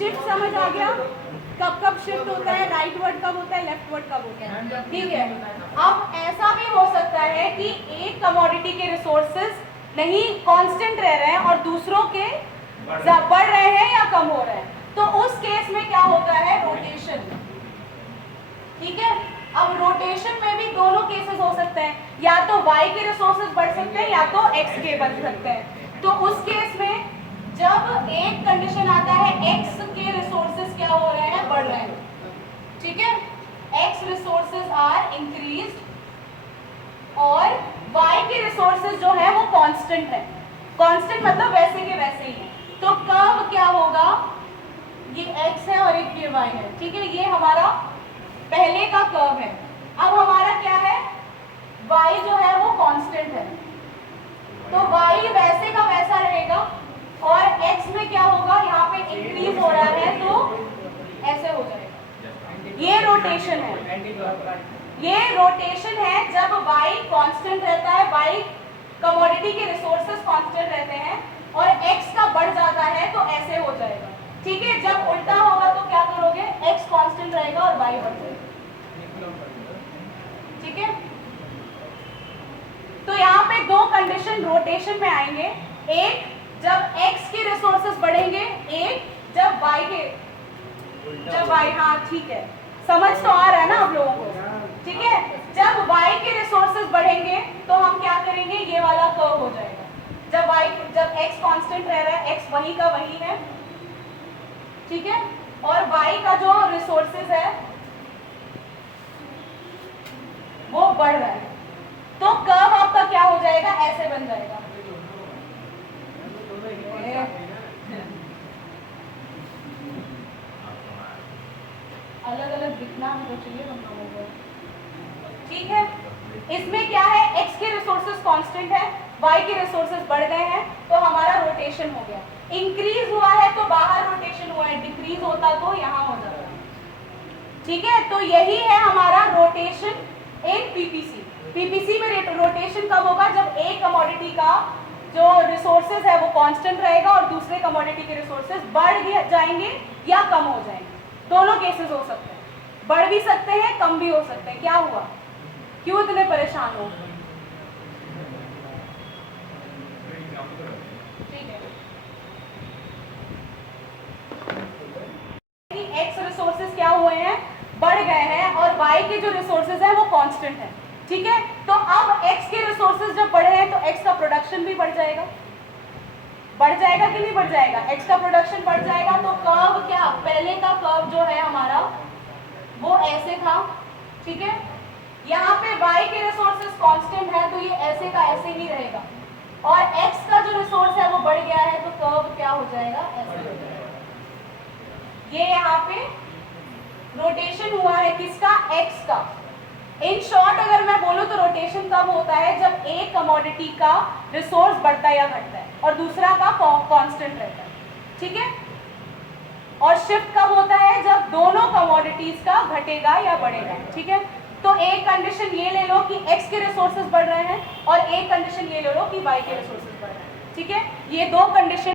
Shift समझ आ गया? कब कब शिफ्ट होता है, राइट वर्ड कब होता है, लेफ्ट वर्ड कब होता है, ठीक है। अब ऐसा भी हो सकता है कि एक कमोडिटी के रिसोर्सेज नहीं कांस्टेंट रह रहे हैं और दूसरों के बढ़ रहे हैं या कम हो रहे हैं, तो उस केस में क्या होता है, रोटेशन, ठीक है। अब रोटेशन में भी दोनों केसेस हो सकते हैं, या तो y के रिसोर्सेज बढ़ सकते हैं या तो x के बढ़ सकते हैं। तो उस केस में जब एक कंडीशन आता है x के रिसोर्सेज क्या हो रहे हैं, बढ़ रहे हैं, ठीक है, x रिसोर्सेज आर इंक्रीज्ड और y के रिसोर्सेज जो है वो कांस्टेंट है। कांस्टेंट मतलब वैसे के वैसे ही है। तो कब क्या होगा, ये x है और एक ये y है, ठीक है, ये हमारा पहले का कर्व है। अब हमारा क्या है, y जो है वो कांस्टेंट है, तो y वैसे का वैसा रहेगा और x में क्या होगा, यहाँ पे इंक्रीज हो रहा है तो ऐसे हो जाएगा। ये रोटेशन है, ये रोटेशन है जब y कांस्टेंट रहता है, y कमोडिटी के रिसोर्सेज कांस्टेंट रहते हैं और x का बढ़ जाता है तो ऐसे हो जाएगा, ठीक है। जब उल्टा होगा तो क्या करोगे, x कांस्टेंट रहेगा और y बढ़ जाएगा, ठीक है। तो यहाँ पे दो कंडीशन रोटेशन में आएंगे, एक जब x के रिसोर्सेज बढ़ेंगे, एक जब y, हाँ ठीक है, समझ तो आ रहा है ना आप लोगों को, ठीक है। जब y के रिसोर्सेज बढ़ेंगे तो हम क्या करेंगे, ये वाला कर्व हो जाएगा। जब x कांस्टेंट रह रहा है, x वही का वही है, ठीक है, और y का जो रिसोर्सेज है वो बढ़ रहा है, तो कर्व आपका क्या हो जाएगा, ऐसे बन जाएगा। अलग अलग दिखना भी तो चाहिए हम लोगों को, ठीक है। इसमें क्या है, x के रिसोर्सेज कांस्टेंट है, y के रिसोर्सेज बढ़ गए हैं तो हमारा रोटेशन हो गया। इंक्रीज हुआ है तो बाहर रोटेशन हुआ है, डिक्रीज होता तो यहाँ हो जाता, ठीक है। तो यही है हमारा रोटेशन इन पीपीसी। पीपीसी में रोटेशन कब होगा, जब एक कमोडिटी का जो रिसोर्सेज है वो कांस्टेंट रहेगा और दूसरे कमोडिटी के रिसोर्सेज बढ़ जाएंगे या कम हो जाएंगे। दोनों केसेस हो सकते हैं, बढ़ भी सकते हैं, कम भी हो सकते हैं। क्या हुआ, क्यों इतने परेशान हो, ठीक है। एक्स रिसोर्सेज क्या हुए हैं, बढ़ गए हैं और y के जो रिसोर्सेज हैं वो कांस्टेंट है, ठीक है। तो अब x के रिसोर्सेज जब बढ़े हैं तो x का प्रोडक्शन भी बढ़ जाएगा, कि नहीं बढ़ जाएगा, x का प्रोडक्शन बढ़ जाएगा। तो कर्व क्या, पहले का कर्व जो है हमारा वो ऐसे था, ठीक है। यहाँ पे y के रिसोर्सेज कांस्टेंट है तो ये ऐसे का ऐसे ही रहेगा और x का जो रिसोर्स है वो बढ़ गया है तो कर्व क्या हो जाएगा, ऐसे हो जाएगा। ये यहाँ पे रोटेशन हुआ है किसका, x का। इन शॉर्ट अगर मैं बोलूं तो रोटेशन कब होता है, जब एक कमोडिटी का रिसोर्स बढ़ता है या घटता है और दूसरा का कांस्टेंट रहता है, ठीक है। और शिफ्ट कब होता है, जब दोनों कमोडिटीज का घटेगा या बढ़ेगा, ठीक है। तो एक कंडीशन ये ले लो कि x के रिसोर्सेज बढ़ रहे हैं और एक कंडीशन ये ले लो कि y के रिसोर्सेज बढ़ रहे हैं, ठीक है। ये दो कंडीशन